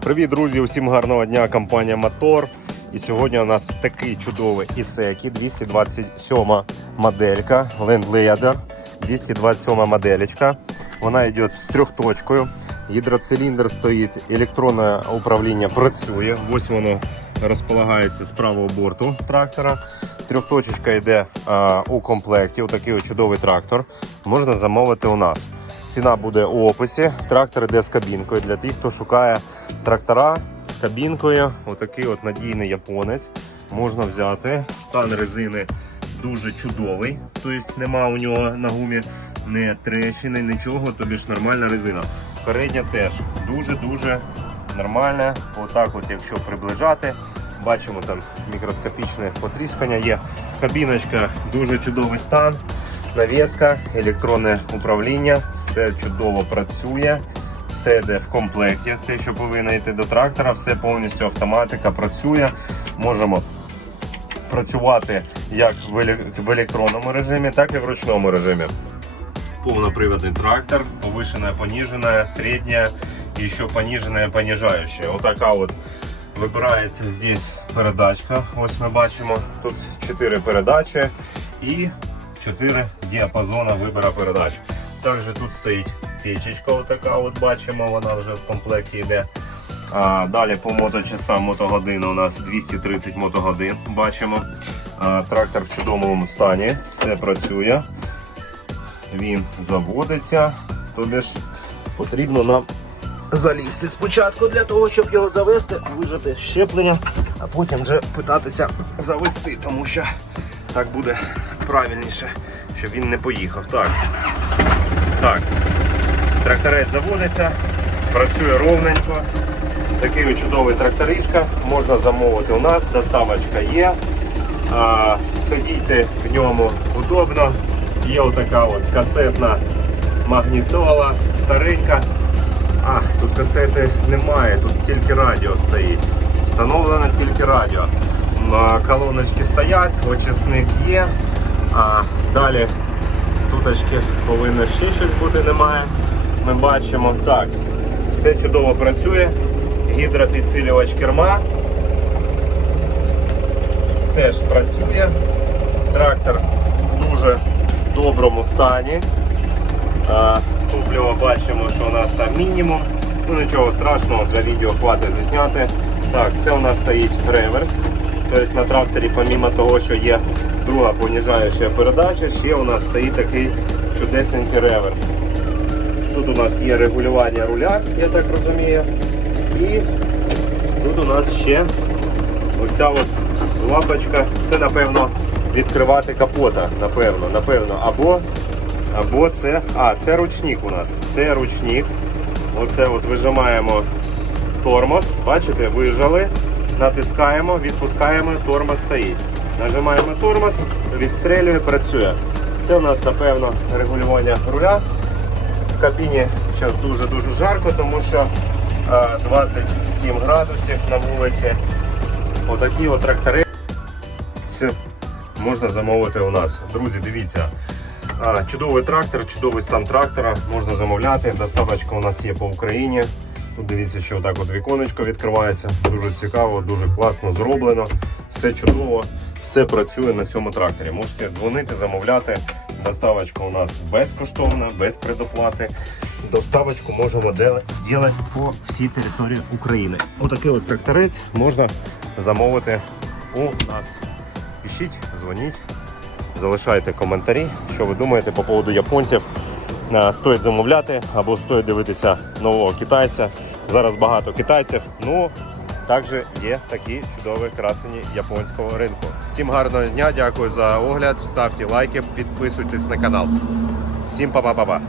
Привіт, друзі! Усім гарного дня! Компанія Мотор. І сьогодні у нас такий чудовий Ісекі 227 моделька Land Leader 227 моделечка. Вона йде з трьохточкою. Гідроциліндр стоїть, електронне управління працює. Ось воно розполагається з правого борту трактора. Трьохточечка йде а, у комплекті. Отакий от чудовий трактор. Можна замовити у нас. Ціна буде у описі. Трактор йде з кабінкою для тих, хто шукає трактора з кабінкою. Отакий от надійний японець можна взяти. Стан резини дуже чудовий. Тобто нема у нього на гумі не трещини, нічого, тобі ж нормальна резина. Передня теж дуже-дуже нормальна. Отак, от, якщо приближати, бачимо там мікроскопічне потріскання є. Кабіночка дуже чудовий стан. Навіска, електронне управління, все чудово працює, все йде в комплекті. Те, що повинно йти до трактора, все повністю автоматика працює. Можемо працювати як в електронному режимі, так і в ручному режимі. Повноприводний трактор, повышенная, пониженная, средняя и еще пониженная, понижающая. Вот така от вибирається здесь передачка. Ось ми бачимо. Тут 4 передачі і 4 діапазона вибору передач. Також тут стоїть печечка, отака от бачимо, вона вже в комплекті йде. А, далі по моточасам мотогодини у нас 230 мотогодин. Бачимо. А, трактор в чудовому стані, все працює. Він заводиться. Тобі потрібно нам залізти спочатку для того, щоб його завести, вижати щеплення, а потім вже питатися завести, тому що так буде правильніше, щоб він не поїхав. Так. Так. Тракторець заводиться, працює ровненько. Такий чудовий тракторишка. Можна замовити у нас, доставочка є. А, сидіти в ньому удобно. Є отака от касетна магнітола, старенька. Касети немає, тут тільки радіо стоїть. Встановлено тільки радіо. Колоночки стоять, очисник є. А далі туточки повинно ще щось бути, немає. Ми бачимо. Так, все чудово працює. Гідропідсилювач керма. Теж працює. Трактор в дуже доброму стані. Топливо бачимо, що у нас там мінімум. Нічого страшного, для відео хватить засняти. Так, це у нас стоїть реверс. Тобто на тракторі, помимо того, що є друга поніжаюча передача, ще у нас стоїть такий чудесенький реверс. Тут у нас є регулювання руля, я так розумію. І тут у нас ще оця от лапочка. Це напевно відкривати капота. Напевно, напевно. Або або це. А, це ручник у нас. Це ручник. Оце от вижимаємо тормоз. Бачите, вижали, натискаємо, відпускаємо, тормоз стоїть. Нажимаємо тормоз, відстрелює, працює. Це у нас, напевно, регулювання руля. В кабіні зараз дуже-дуже жарко, тому що 27 градусів на вулиці. Отакі от трактори. Це можна замовити у нас. Друзі, дивіться. Чудовий трактор, чудовий стан трактора, можна замовляти. Доставочка у нас є по Україні. Тут дивіться, що отак от віконечко відкривається. Дуже цікаво, дуже класно зроблено. Все чудово, все працює на цьому тракторі. Можете дзвонити, замовляти. Доставочка у нас безкоштовна, без предоплати. Доставочку можемо робити по всій території України. Отакий от тракторець можна замовити у нас. Пишіть, дзвоніть. Залишайте коментарі, що ви думаєте по поводу японців. Е, Стоїть замовляти або стоїть дивитися нового китайця. Зараз багато китайців. Ну також є такі чудові красені японського ринку. Всім гарного дня, дякую за огляд. Ставте лайки, підписуйтесь на канал. Всім па-па-па-па.